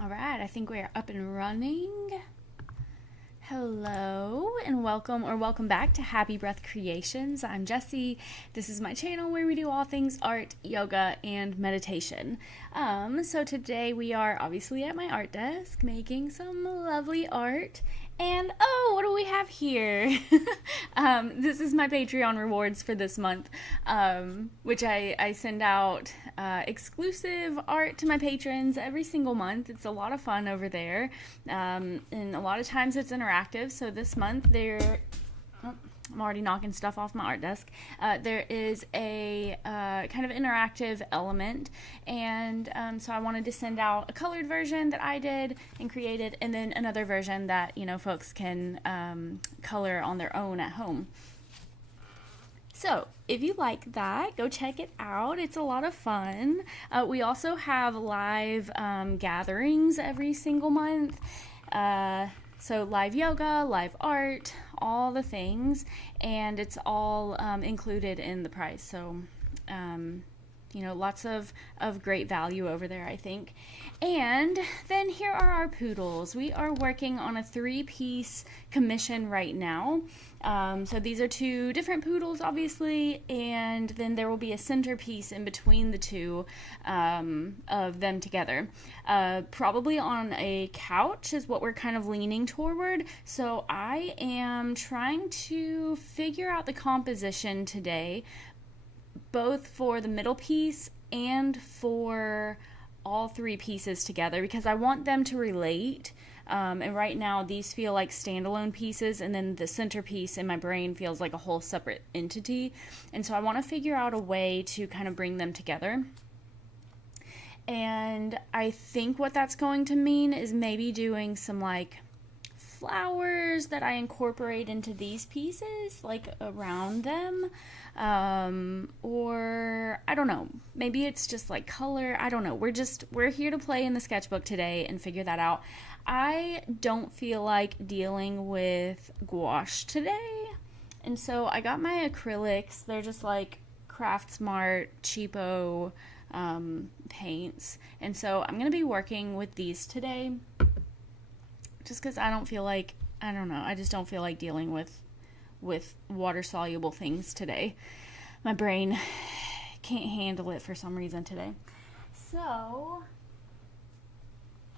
All right, I think we are up and running. Hello and welcome back to Happy Breath Creations. I'm Jessie. This is my channel where we do all things art, yoga, and meditation. So today we are obviously at my art desk making some lovely art. And oh, what do we have here? This is my Patreon rewards for this month, which I send out exclusive art to my patrons every single month. It's a lot of fun over there, and a lot of times it's interactive. So this month I'm already knocking stuff off my art desk. There is a kind of interactive element, and so I wanted to send out a colored version that I did and created, and then another version that folks can color on their own at home. So if you like that, go check it out. It's a lot of fun. We also have live gatherings every single month. So live yoga, live art, all the things, and it's all included in the price. So, lots of great value over there, I think. And then here are our poodles. We are working on a 3-piece commission right now. So these are 2 different poodles, obviously, and then there will be a centerpiece in between the 2 of them together. Probably on a couch is what we're kind of leaning toward. So I am trying to figure out the composition today, both for the middle piece and for all 3 pieces together, because I want them to relate. And right now these feel like standalone pieces, and then the centerpiece in my brain feels like a whole separate entity. And so I want to figure out a way to kind of bring them together. And I think what that's going to mean is maybe doing some like flowers that I incorporate into these pieces, like around them. Or I don't know, maybe it's just like color. I don't know. We're here to play in the sketchbook today and figure that out. I don't feel like dealing with gouache today. And so I got my acrylics. They're just like Craft Smart, cheapo paints. And so I'm going to be working with these today just because I don't feel like, I don't know, I just don't feel like dealing with water-soluble things today. My brain can't handle it for some reason today. So,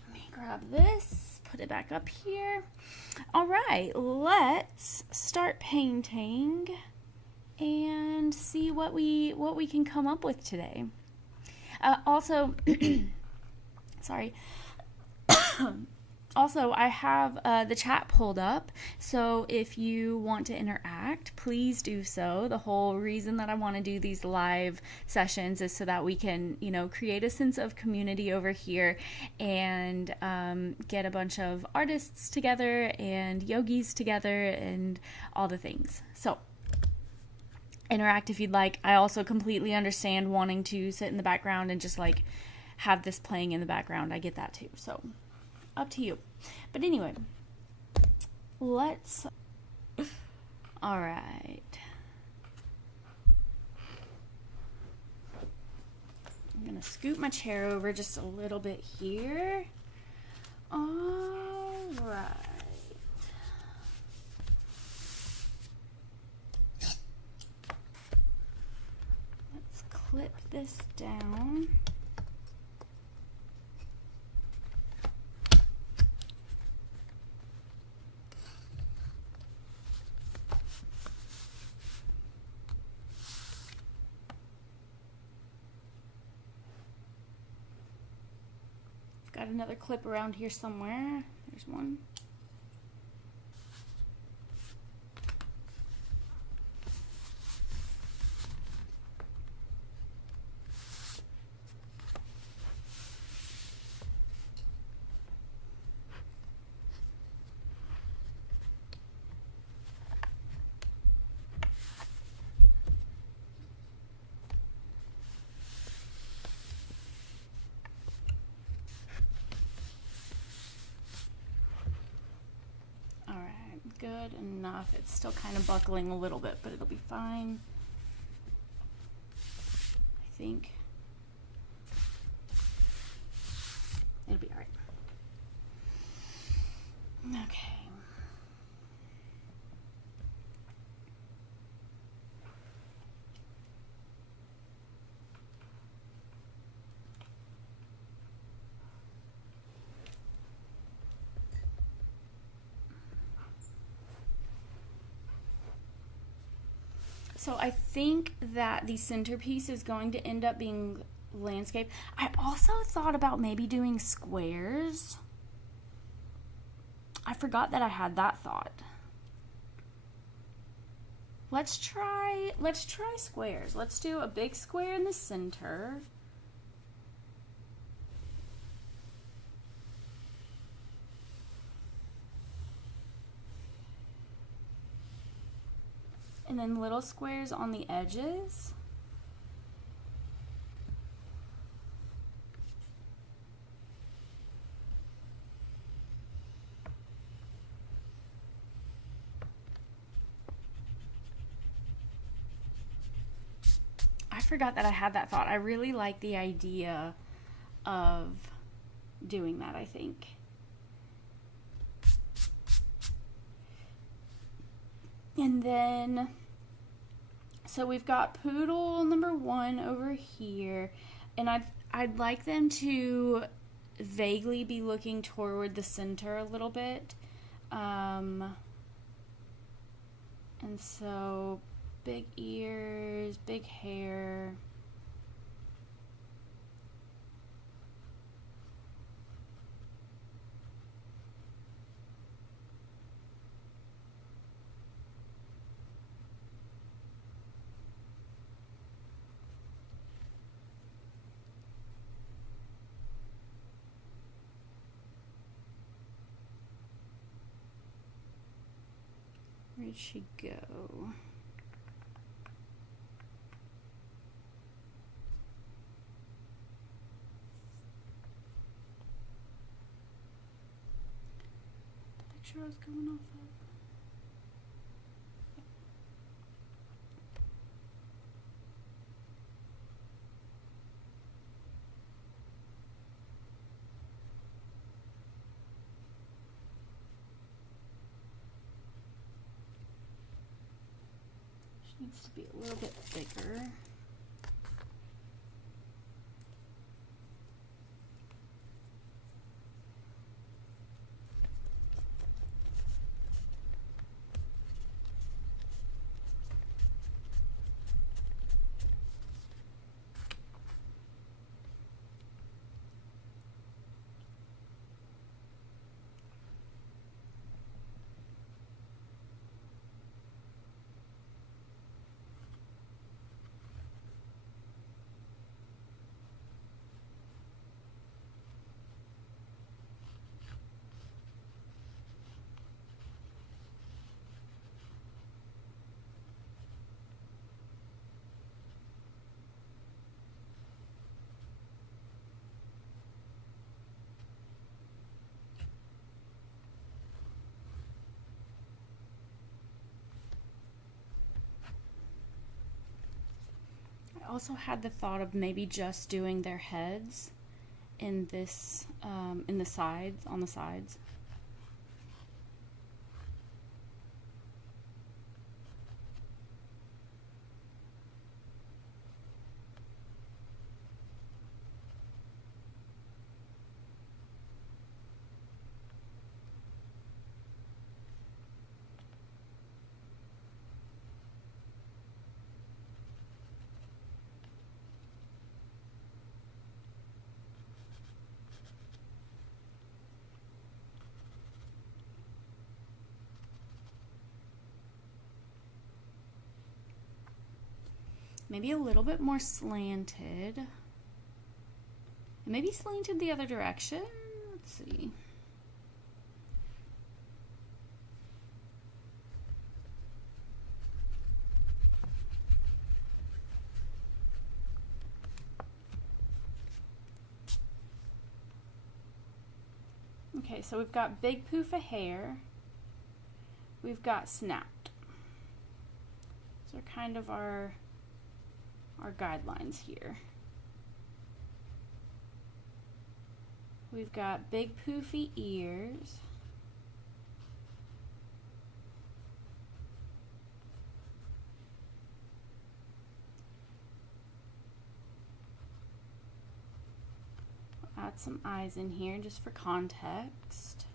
let me grab this, put it back up here. All right, let's start painting and see what we can come up with today. Also, sorry. Also, I have the chat pulled up, so if you want to interact, please do so. The whole reason that I want to do these live sessions is so that we can, create a sense of community over here and get a bunch of artists together and yogis together and all the things. So, interact if you'd like. I also completely understand wanting to sit in the background and just like have this playing in the background. I get that too, so up to you. But anyway, let's, all right. I'm going to scoot my chair over just a little bit here. All right. Let's clip this down. Got another clip around here somewhere. There's one. Good enough. It's still kind of buckling a little bit, but it'll be fine, I think. It'll be all right. So I think that the centerpiece is going to end up being landscape. I also thought about maybe doing squares. I forgot that I had that thought. Let's try squares. Let's do a big square in the center. And then little squares on the edges. I forgot that I had that thought. I really like the idea of doing that, I think. And then, so we've got poodle number 1 over here, and I'd like them to vaguely be looking toward the center a little bit. And so big ears, big hair. Where'd she go? The picture I was going off of. Needs to be a little bit bigger. I also had the thought of maybe just doing their heads in this, in the sides, on the sides. Maybe a little bit more slanted. And maybe slanted the other direction. Let's see. Okay, so we've got big poof of hair. We've got snout. Those are kind of our guidelines here. We've got big poofy ears. We'll add some eyes in here just for context.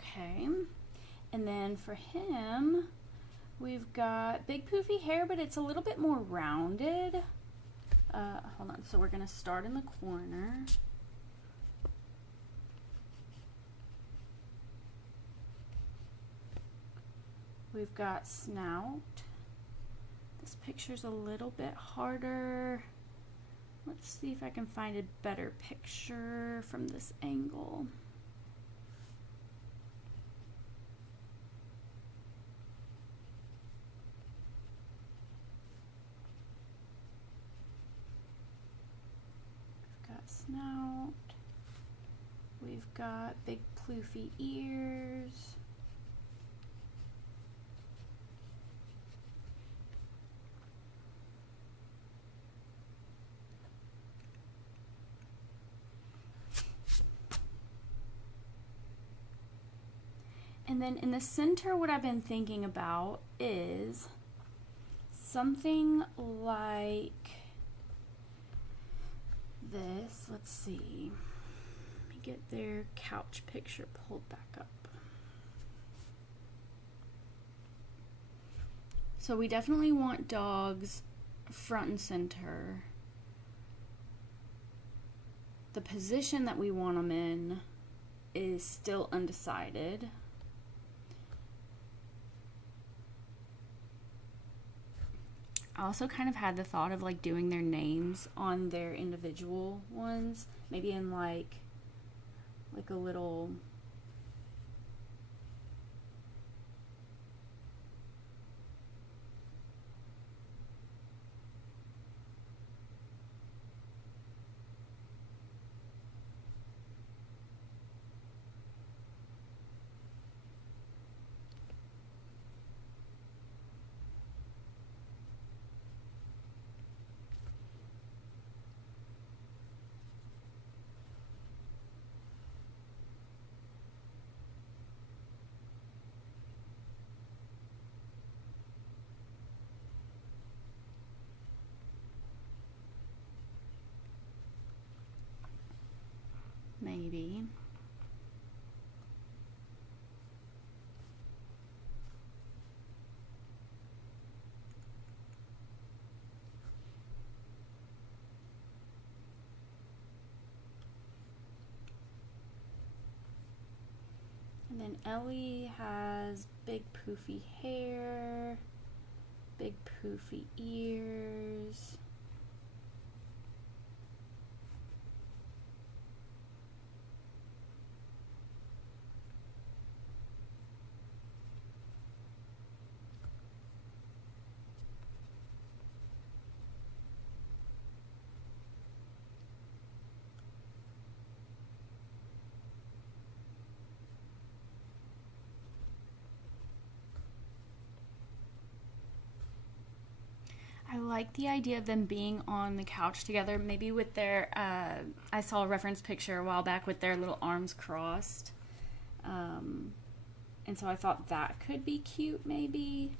Okay, and then for him, we've got big poofy hair, but it's a little bit more rounded. Hold on, so we're gonna start in the corner. We've got snout. This picture's a little bit harder. Let's see if I can find a better picture from this angle. We've got snout. We've got big ploofy ears. And then in the center, what I've been thinking about is something like this. Let's see. Let me get their couch picture pulled back up. So we definitely want dogs front and center. The position that we want them in is still undecided. I also kind of had the thought of like doing their names on their individual ones, maybe in like a little maybe. And then Ellie has big poofy hair, big poofy ears. I like the idea of them being on the couch together, maybe with their, I saw a reference picture a while back with their little arms crossed. And so I thought that could be cute, maybe.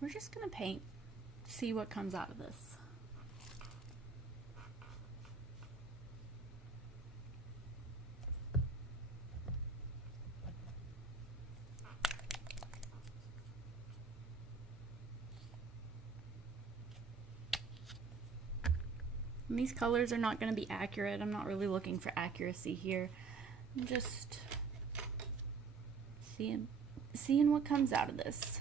we're just gonna paint, see what comes out of this. And these colors are not going to be accurate. I'm not really looking for accuracy here. I'm just seeing what comes out of this.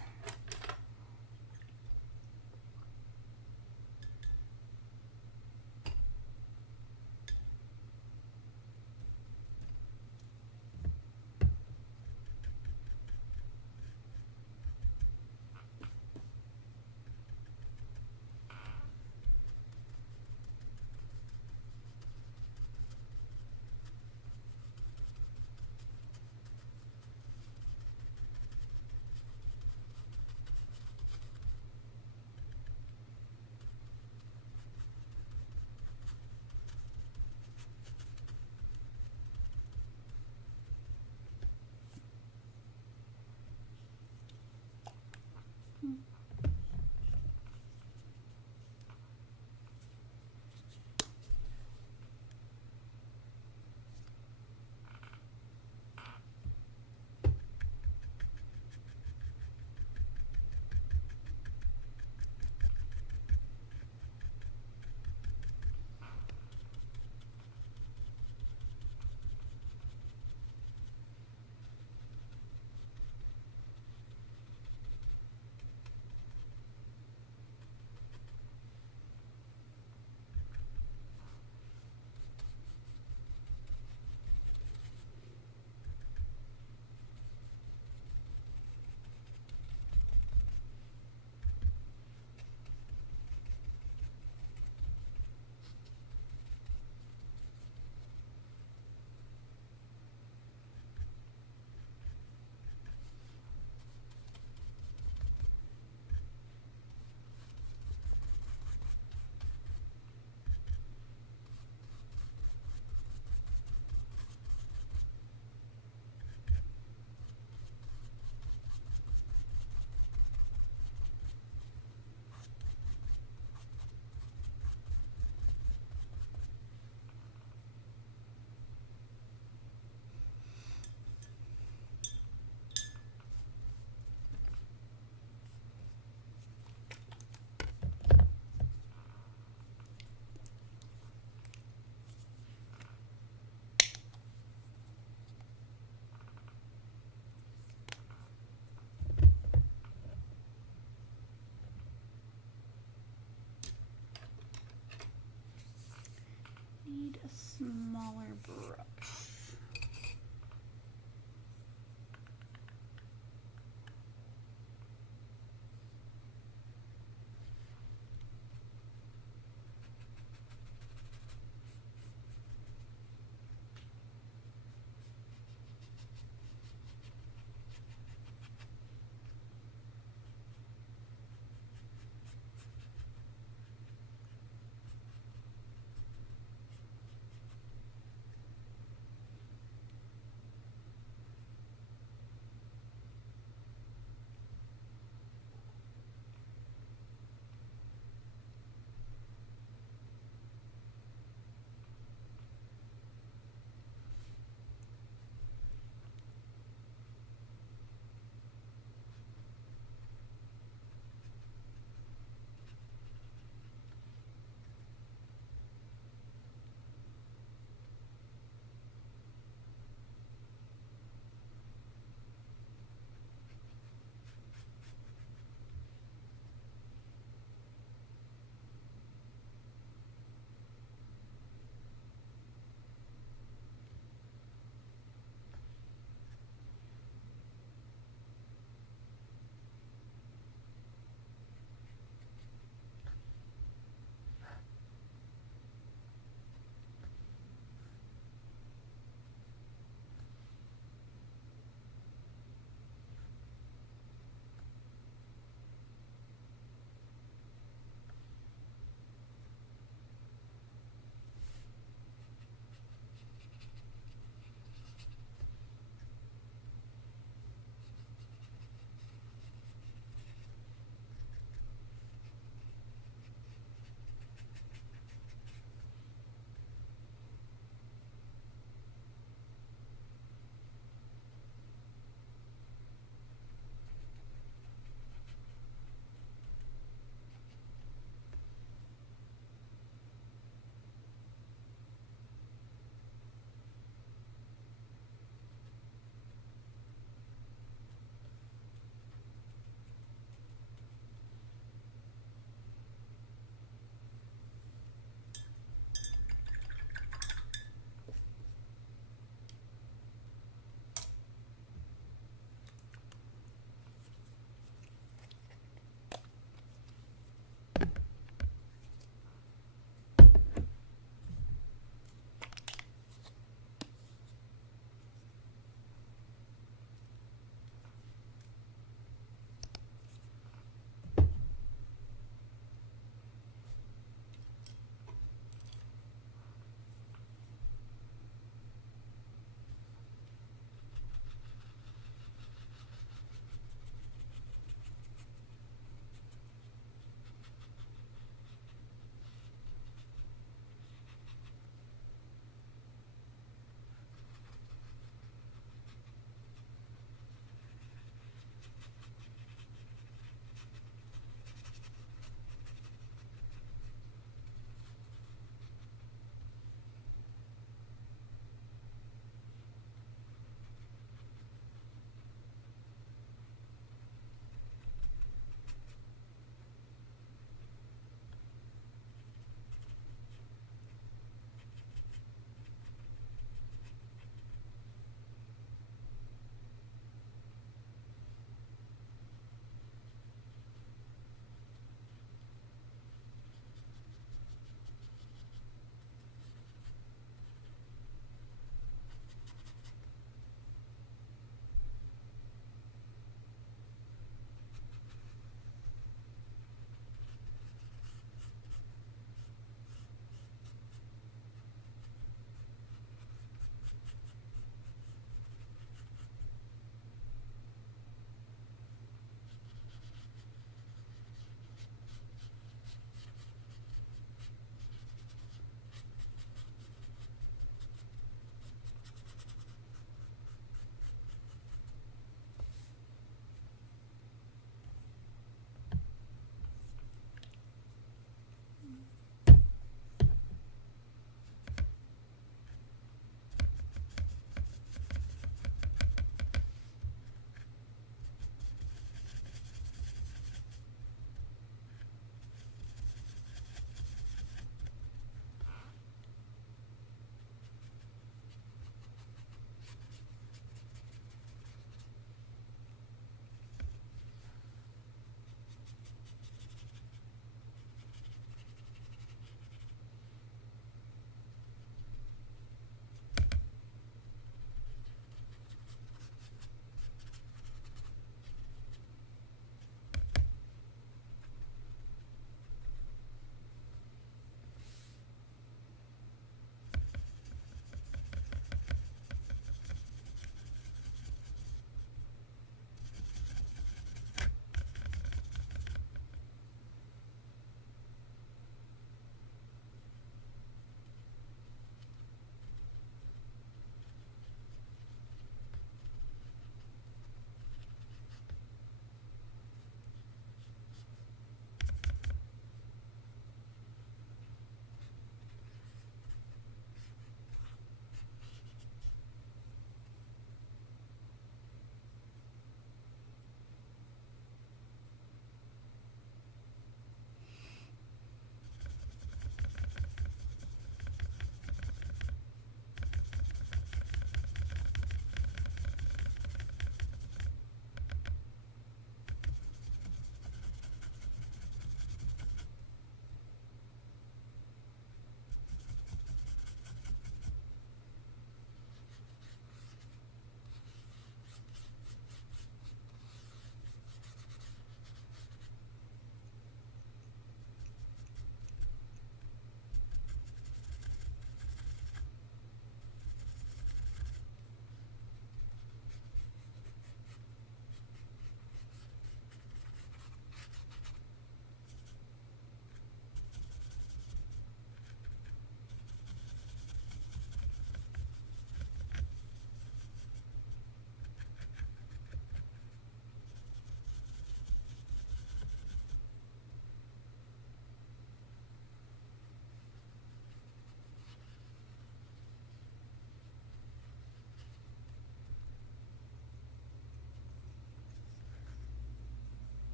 Need a smaller brush.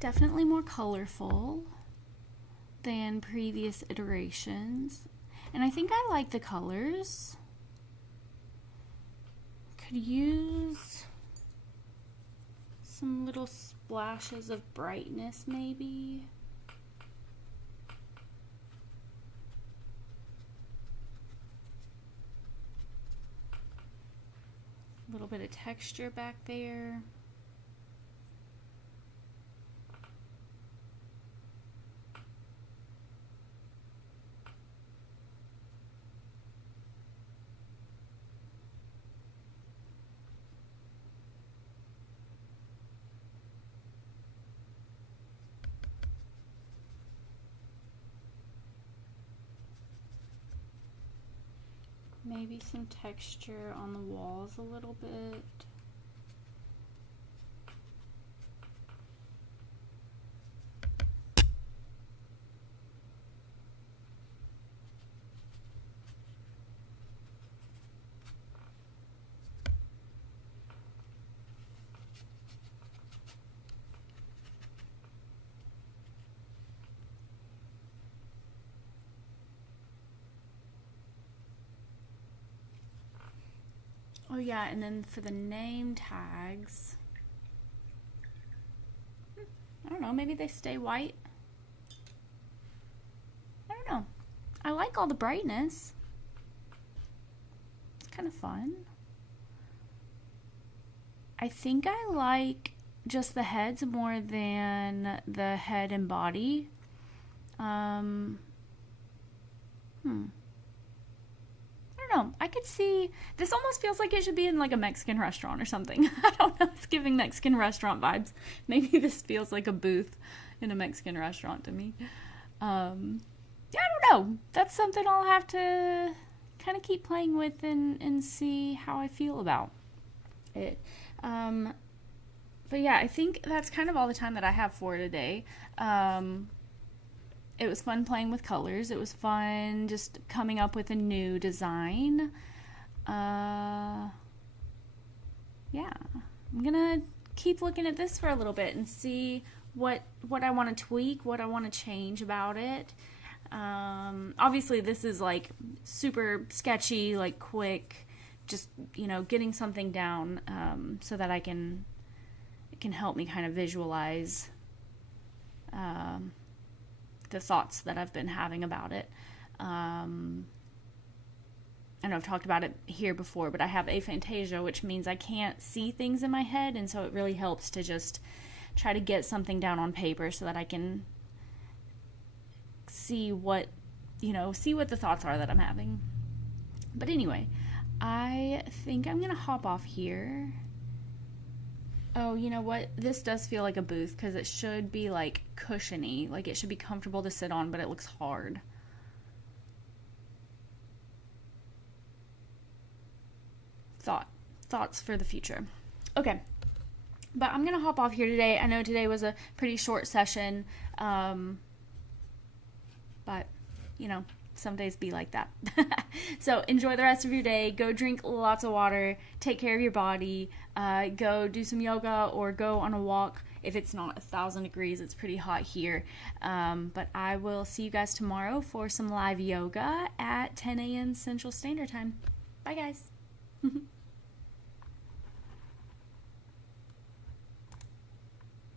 Definitely more colorful than previous iterations. And I think I like the colors. Could use some little splashes of brightness maybe. A little bit of texture back there. Maybe some texture on the walls a little bit. Oh yeah, and then for the name tags, I don't know, maybe they stay white. I don't know. I like all the brightness. It's kind of fun. I think I like just the heads more than the head and body. I don't know. I could see, this almost feels like it should be in like a Mexican restaurant or something. I don't know. It's giving Mexican restaurant vibes. Maybe this feels like a booth in a Mexican restaurant to me. Yeah, I don't know. That's something I'll have to kind of keep playing with and see how I feel about it. But yeah, I think that's kind of all the time that I have for today. It was fun playing with colors. It was fun just coming up with a new design. Yeah, I'm gonna keep looking at this for a little bit and see what I want to tweak, what I want to change about it. Obviously this is like super sketchy, like quick, just, you know, getting something down so that it can help me kind of visualize the thoughts that I've been having about it. I know I've talked about it here before, but I have aphantasia, which means I can't see things in my head, and so it really helps to just try to get something down on paper so that I can see what the thoughts are that I'm having. But anyway, I think I'm gonna hop off here. Oh, you know what? This does feel like a booth because it should be like cushiony. Like it should be comfortable to sit on, but it looks hard. Thoughts for the future. Okay. But I'm going to hop off here today. I know today was a pretty short session. But, you know, some days be like that. So enjoy the rest of your day. Go drink lots of water. Take care of your body. Go do some yoga or go on a walk. If it's not 1,000 degrees, it's pretty hot here. But I will see you guys tomorrow for some live yoga at 10 a.m. Central Standard Time. Bye, guys.